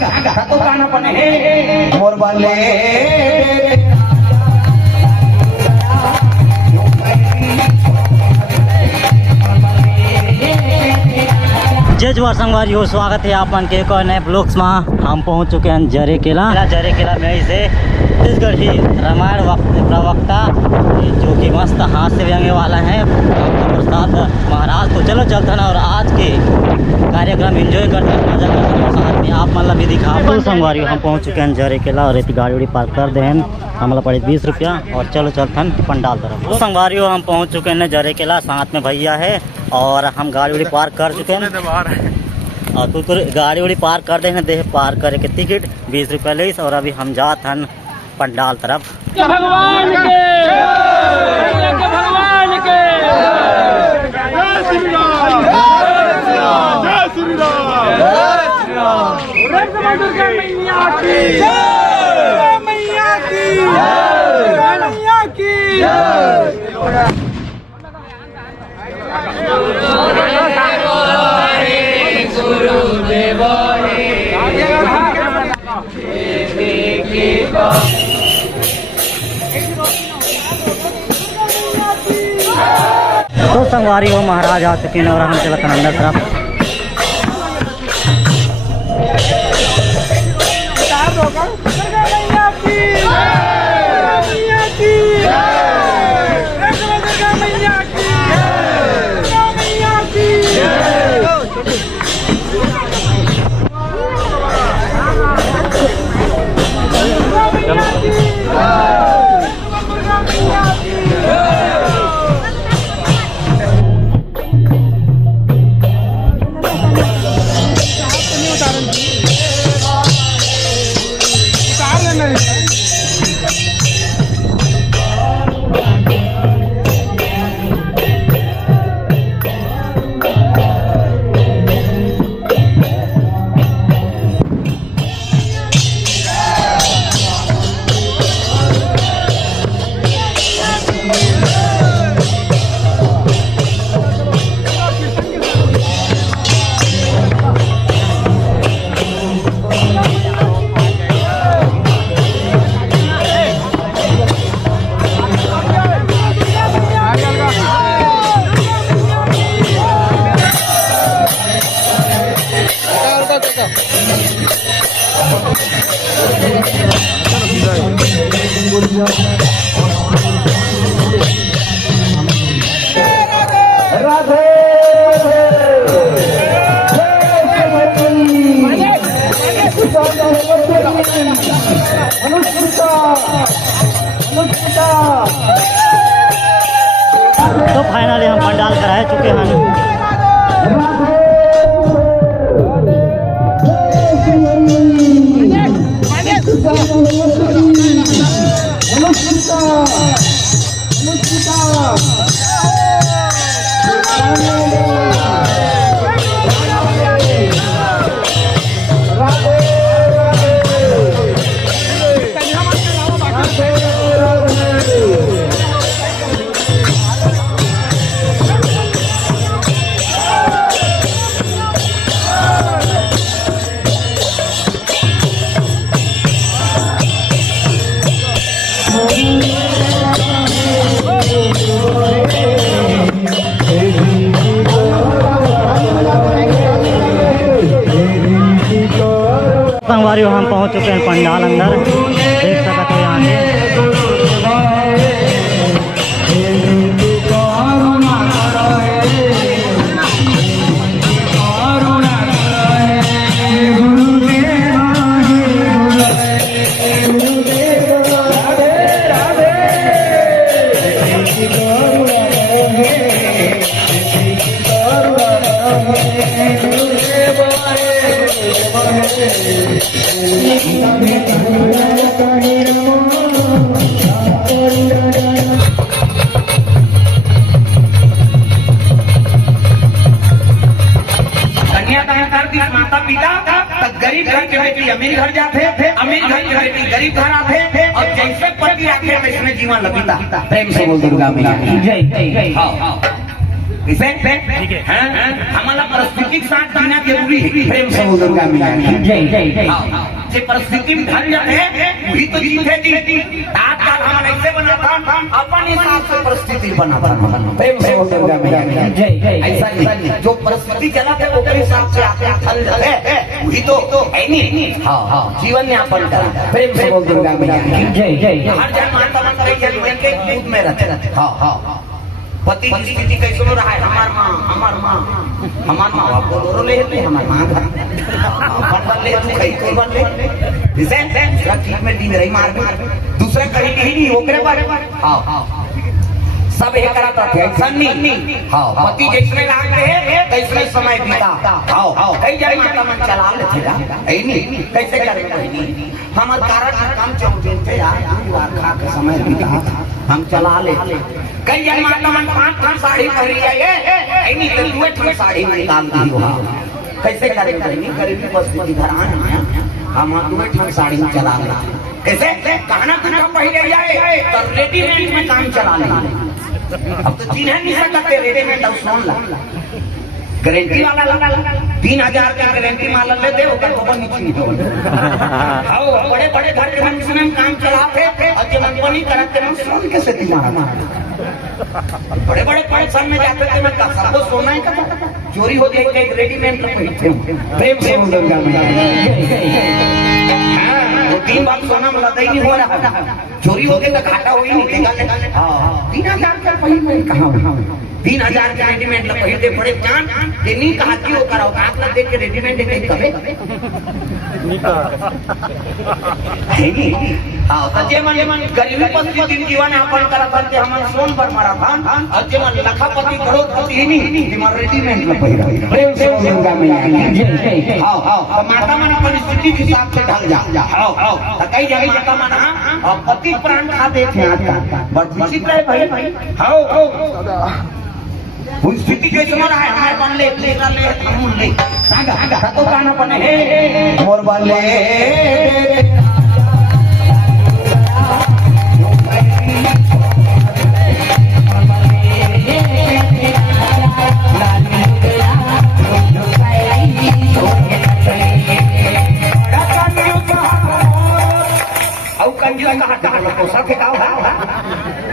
तो गाना पने हे मोर वाले जय जवाहर संगवारी स्वागत है आप के एक और नए ब्लॉग्स में। हम पहुंच चुके हैं जरेकेला में से छत्तीसगढ़ ही रामायण प्रवक्ता जो कि मस्त हाथ से व्यंग्य वाला है प्रसाद महाराज। तो चलो चलते हैं और आज के कार्यक्रम एंजॉय करते हैं, मजा करते हैं, साथ में आप मतलब भी दिखा। तो संगवारी हम पहुंच चुके हैं जरेकेला और इतनी गाड़ी उड़ी पार्क कर दे हमारा पड़े 20 रुपया और चलो चलते हैं पंडाल तरफ। तो संगवारी हम पहुंच चुके हैं जरेकेला, साथ में भैया है और हम गाड़ी उड़ी पार्क कर चुके हैं और तू गाड़ी उड़ी पार्क कर देना दे पार्क करे के टिकट 20 रुपया ले। और अभी हम जाते हैं पंडाल तरफ। भगवान के भगवान के जय श्री राम जय श्री राम जय श्री राम दुर्गा मैया की जय मैया की जय मैया की जय। तो संगवारी हो महाराज आ चुके हैं और हम चलते हैं अंदर तरफ। तो फाइनली हम पंडाल कराए चुके हैं। संगवारी हम पहुंच चुके हैं पंडाल अंदर, देख सकते हो यहाँ से। माता पिता गरीब घर के बेटी अमीर घर जाते थे, अमीर घर के बेटी गरीब घर आते थे और जैसे पति आते वैसे जीवन लगता। प्रेम से बोल दुर्गा मैया की जय। इसे हमारा परिस्थिति के साथ जीना जरूरी है। प्रेम से बोल दुर्गा मैया जय जय जय। जे परिस्थिति में ढल जाते हैं वही तो जीते जी। तात्काल हम ऐसे बना था अपन हिसाब से परिस्थिति बना था। प्रेम से बोल दुर्गा मैया जय जय। ऐसा नहीं जो परिस्थिति चला था वो हिसाब से आते ढल जाते वही तो है नहीं। हाँ जीवन यापन करा। प्रेम से बोल दुर्गा मैया जय जय। हर जन मानता मानता के दूध में रहते। हाँ पति की स्थिति कैसे हो रहा है? हमार माँ बाप बोलो ले हमार माँ बन ले तू कहीं कोई बन ले जिसे ठीक में दिन रही मार दूसरा कहीं नहीं ओकरे बारे हाँ सब ये कराता थे ऐसा नहीं। हाँ पति जिसमें लागते हैं कैसे समय बीता। हाँ कई जगह माता मन चला लेते नहीं कैसे करेंगे हमारे कारण काम चलते थे खा के समय बीता हम चला लेते। कई जन माता मन 5 साड़ी पहनी है नहीं तो 2 साड़ी निकाल दी वहाँ कैसे करेंगे गरीबी परिस्थिति घर आए हम 2 साड़ी में चला लेते। कैसे कहना कहना पहले जाए तो रेडीमेड में काम चला लेंगे। अब तो चिन्ह नहीं सकते रेडीमेड और सोन ला गारंटी वाला लगा 3000 का गारंटी माला ले दे ओकर को नहीं हो। आओ बड़े बड़े घर के हम इसमें काम चलाते और जब कंपनी करते हम सोन कैसे दिमाग बड़े बड़े फंक्शन में जाते थे मैं सबको सोना ही चोरी हो गई एक रेडीमेड प्रेम से दुर्गा मैया 3 बार सोना में लदाई नहीं हो रहा चोरी हो गई तो घाटा हो ही नहीं। 3000 का पहले कहाँ 3000 के रेडीमेड पहले बड़े जान नहीं कहा कि वो कराओ आप लोग देख के रेडीमेड कबे हाँ जे मन गरीबी परिस्थिति जीवन यापन करा करते हमन सोन पर मारा था और जे मन लखापति करोड़पति ही नहीं हमार रेडीमेड में पहिरा। प्रेम से दुर्गा मैया हाँ तो माता मन परिस्थिति के हिसाब से ढल जा हाँ तो कई जगह माता मन और पति प्राण खा देते हैं आज का बड़ विचित्र है भाई। हाँ स्थिति कैसे हो रहा है हमारे बन ले दूसरा ले हम ले तो गाना बने मोर बन ले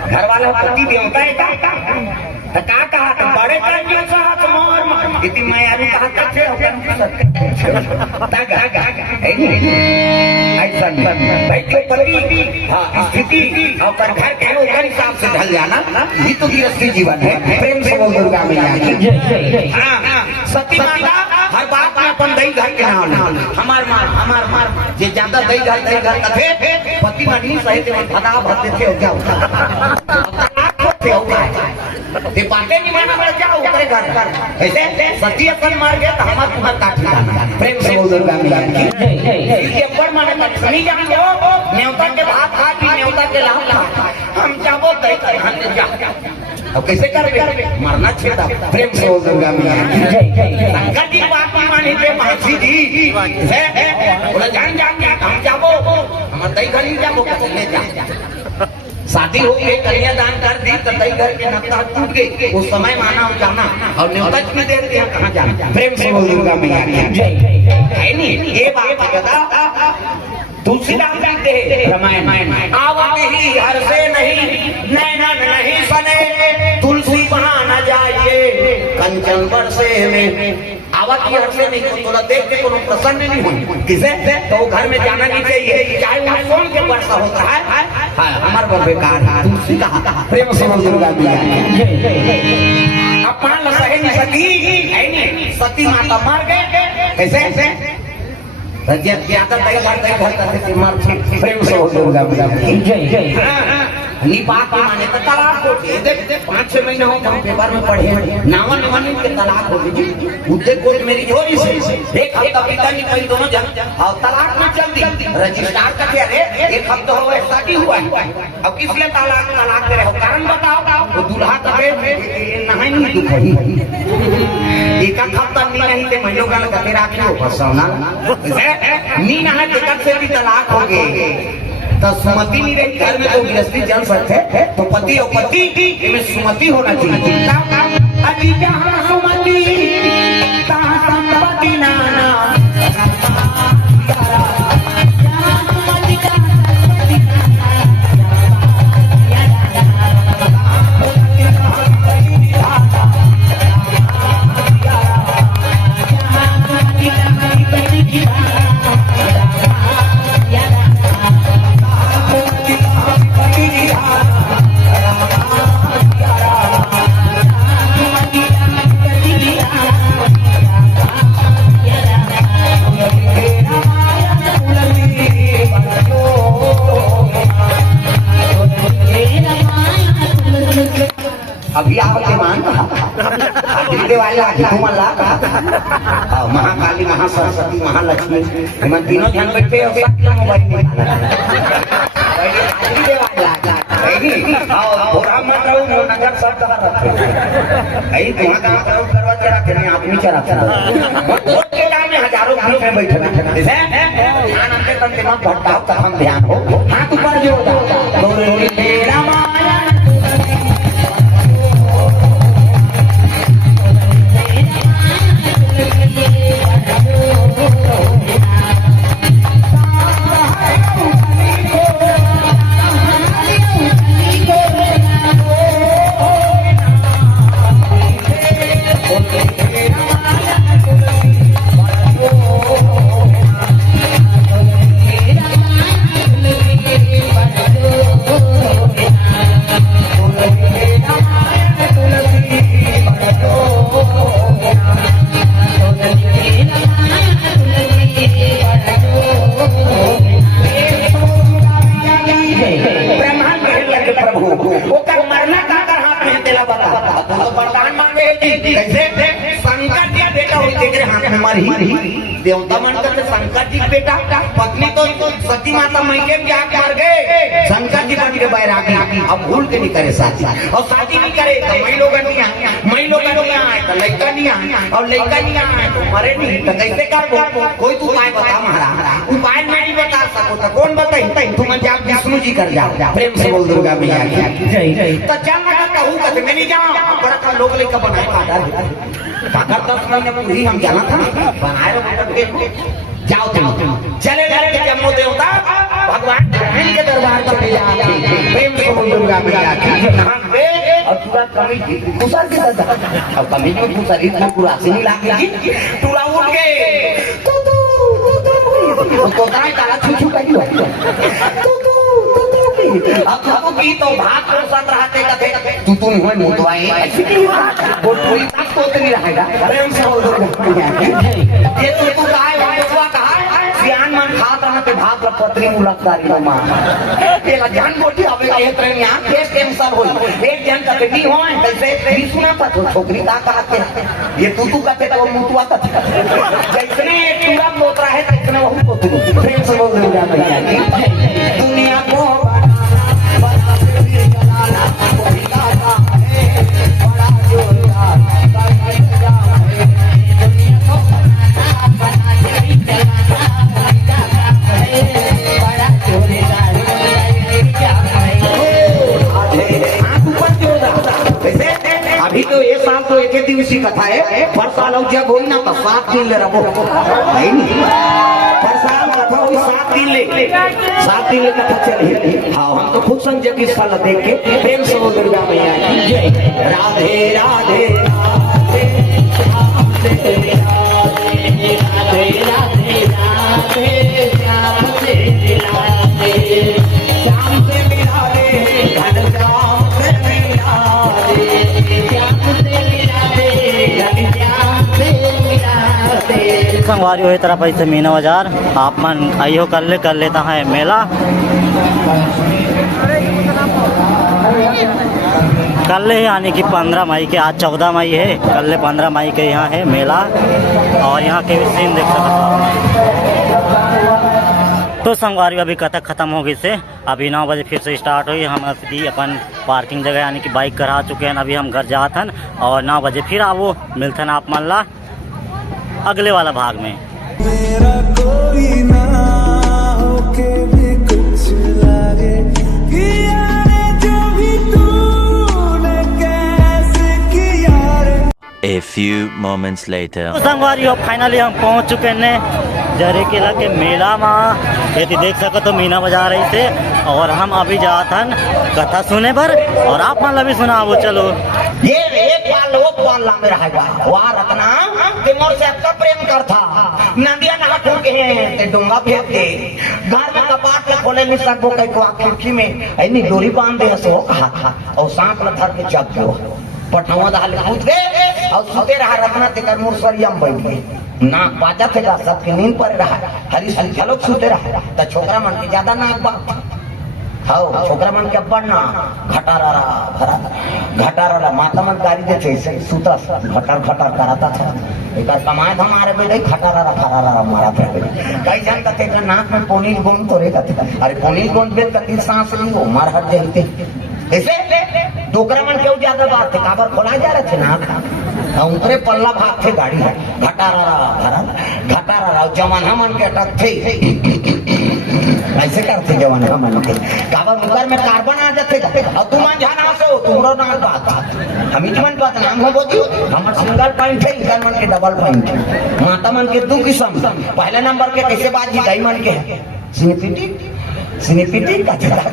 घर वाला पति देवता है का कहा था बड़े इतनी माया भी कहा करते ऐसा स्थिति और घर के हिसाब से ढल जाना ये तो गृहस्थी जीवन है। प्रेम से बोल दुर्गा मैया सती माता हर बात में अपन दही घर के नाम हमार मार जे ज्यादा दही घर थे पति मनी सहित भगा भरते थे क्या ते बाटे नहीं माना मर जाओ उतरे घर ऐसे सती अपन मार गया तो हमार तुम्हार काट जाना। प्रेम से बोल दुर्गा मैया ये पर माने नहीं जान जाओ न्योता के भात खा भी न्योता के लाभ हम जाबो दही कर हम जा अब कैसे करबे मरना छेदा। प्रेम से बोल दुर्गा मैया संकट की बात मानी थे मासी जी बोला जान हम जाबो हम दही घर नहीं जाबो ले जा शादी हो गई कन्या दान कर दी तो दही घर के नक्शा टूट गए उस समय माना जाना और न्योता कितनी देर दिया कहाँ जाना। प्रेम से बोल दुर्गा मैया है नहीं ये बात बता तुलसीदास कहते हैं रामायण आवत ही हर से नहीं नैनन नहीं सने तुलसी बना न जाइए कंचन बरसे में आवत ही हर से नहीं तो देख के कोनो प्रसन्न नहीं हो किसे तो घर में जाना नहीं चाहिए चाहे वो सोन के वर्षा होता है हमार बेकार तुलसी कहा। प्रेम से दुर्गा मैया अपना सही नहीं सती है नहीं सती माता मर गए कैसे ज्यादा दही घर करते थे मर प्रेम से दुर्गा मैया निपात माने तो तलाक हो गई। देख 5-6 महीने हो हम पेपर में पढ़े नावन नवानी के तलाक हो गई उद्दे कोर्ट मेरी झोरी से एक हफ्ता पिता नहीं कहीं दोनों जन और तलाक में चल दी रजिस्ट्रार का क्या रे एक हफ्ता हो गया शादी हुआ है अब किस लिए तलाक दे रहे हो कारण बताओ वो दूल्हा कहे नहीं दुख है एक हफ्ता नहीं थे महीनों का लगा तेरा क्यों फसाना नी ना है से भी तलाक हो गए तो सुमति नहीं रही घर में तो गृहस्थी चल सकते तो पति और पति में सुमति होना चाहिए। अजी जहाँ सुमति तहाँ संपत्ति नाना अभी आप मान वाले महाकाली महासरस्वती महालक्ष्मी हम तीनों ध्यान बैठे मोबाइल हजारों में बैठे हम ध्यान हो हाथ ऊपर जो देवता मनकर शंकर जी बेटा पत्नी तो सती माता मैके क्या कर गए शंकर जी बन के बैरागी अब भूल के नहीं करे शादी और शादी नहीं करे तो मैं लोग नहीं आए तो लड़का नहीं आए और लड़का नहीं आए तो मरे नहीं तो कैसे कर कोई तू उपाय बता महाराज उपाय मैं नहीं बता सको तो कौन बताई तुम जाओ विष्णु जी कर जाओ प्रेम से बोल दुर्गा मैया तो चल मैं कहूँ कहते मैं नहीं जाऊँ बड़ा लोग लड़का बनाए पाकर 10 महीने पूरी हम जाना था बनाए जाओ तुम चले जाए जम्मू देवता भगवान के दरबार चले जाते प्रेम से बोल दुर्गा मैया की और पूरा कमी दूसर के दादा अब कमी में दूसर इतना पूरा से नहीं लागे पूरा उठ गए तो काय काला छुछू कही अब तो की तो भाग को साथ रहते कथे तू नहीं हो तो आए वो कोई बात तो नहीं रहेगा प्रेम से बोल ये तू काय वायसवा कहा सियान मन खात रहते भाग पर पत्री मुलाकात रो मां तेला ध्यान बोटी अबे ये ट्रेन यहां केस टेंशन हो एक जन का बेटी हो कैसे भी सुना था छोकरी का कहते ये तू कहते तो मुतुआ कथे जैसने पूरा पोतरा है तैसने वो पोतरू प्रेम से बोल दुनिया को अभी तो ये साल तो एक दिवसीय कथा है पर साल जब हो ना तो 7 दिन ले रखो है नहीं पर साल कथा हो 7 दिन ले कथा चले हाँ हम तो खुद संजय की साल देख के प्रेम से बोल दुर्गा मैया की जय राधे राधे राधे राधे राधे राधे राधे श्याम से मिला रे धन श्याम से मिला संगवारी वही तरफ ऐसे मीना बाजार आप मन आइयो कर लेता है मेला कल है यानी कि 15 मई के आज 14 मई है कल 15 मई के यहाँ है मेला और यहाँ के भी सीन देख सकते तो संगवारी अभी कथक खत्म हो गई से अभी 9 बजे फिर से स्टार्ट हुई हम सीधी अपन पार्किंग जगह यानी कि बाइक करा चुके हैं अभी हम घर जात हन और 9 बजे फिर आवो मिलथन आप मन ला अगले वाला भाग में मेरा कोई ना होके भी कुछ लागे कि यारे जो भी तूने कैसे किया रे few moments later. तो संगवारी फाइनली हम पहुंच चुके हैं जरे केला के मेला में। यदि देख सको तो मीना बजा रही थे और हम अभी जातन कथा सुने पर और आप मान भी सुना वो चलो। ये एक बार लोग बाल लामे रहेगा वहाँ रखना कि मोर से आपका प्रेम करता नदिया नहा खोल के ते डोंगा फेंक दे घर में कपाट में खोले नहीं सकबो कई को खिड़की में ऐनी डोरी बांध दे सो कहा और सांप ल धर के जग दो पठावा दाल कूद गए और सुते रहा रखना ते कर मोर सरियम बैठ गए ना बाजा थे जा सबके नींद पर रहा हरी हरी चलो सुते रहा त छोकरा मन के ज्यादा नाक बात हाँ छोकरा मन के बढ़ना घटारा माता मन गाड़ी देते सूता घटार कराता था एक कमाए हमारे बेटे खटारा मारा था कई जन कहते का नाक में पोनील गोंद तो रेगा अरे पोनील गोंद बेल कती सांस ली वो मार हट जाते ऐसे डोकरा मन क्यों ज्यादा बात थे काबर खोला जा रहे थे नाक उतरे पल्ला भाग थे गाड़ी है घटारा जमाना मन के अटक थे ऐसे करते जवाना मन के काबर मुकर में कार्बन आ जाते और तुम जाना सो तुमरो ना बात हम ही मन बात नाम हो बोली हमर सिंगल पॉइंट है इधर मन के डबल पॉइंट है माता मन के दो किस्म पहले नंबर के कैसे बात जी मन के सिनेपिटी का चला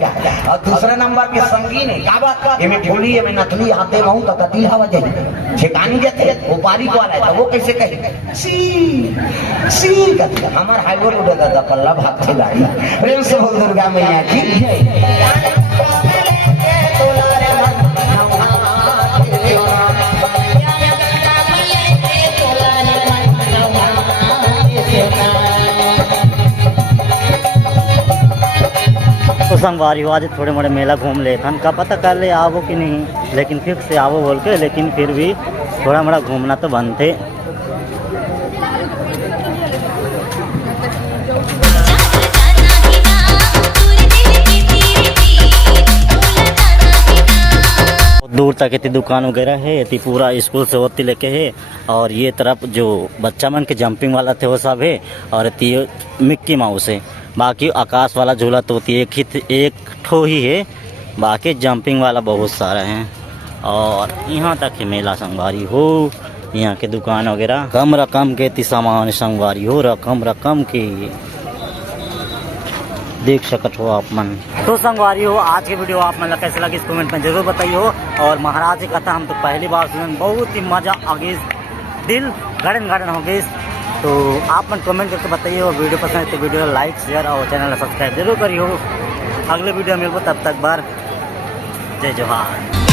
और दूसरे नंबर के संगीन है का बात का एमे ढोली एमे नथली हाथे रहूं त कती हवा जाई ठिकानी जाते वो पारी को आला है तो वो कैसे कहे सी कहते हमर हाईवे रोड दादा पल्ला भाग थे गाड़ी प्रेम से बोल दुर्गा मैया की तो संगवारी हो आज थोड़े मोड़े मेला घूम ले थन का पता कर ले आवो कि नहीं लेकिन फिर से आवो बोल के लेकिन फिर भी थोड़ा मोड़ा घूमना तो बंद थे। दूर तक इतनी दुकान वगैरह है इतनी पूरा स्कूल से होती लेके है और ये तरफ जो बच्चा मन के जंपिंग वाला थे वो सब है और इतनी मिक्की माउस है। बाकी आकाश वाला झूला तो एक ठो ही है बाकी जंपिंग वाला बहुत सारा है और यहाँ तक है मेला संगवारी हो। यहाँ के दुकान वगैरह कम रकम के सामान संगवारी हो रकम के देख सकते हो आप मन। तो संगवारी हो आज की वीडियो आप मन कैसे लगी इस कमेंट में जरूर बताइए हो और महाराज की कथा हम तो पहली बार सुन बहुत ही मजा आ गई दिल गार्डन हो गई। तो आप मन कमेंट करके बताइए और वीडियो पसंद है तो वीडियो लाइक शेयर और चैनल सब्सक्राइब जरूर करिए हो। अगले वीडियो मिलबो तब तक बार जय जोहार।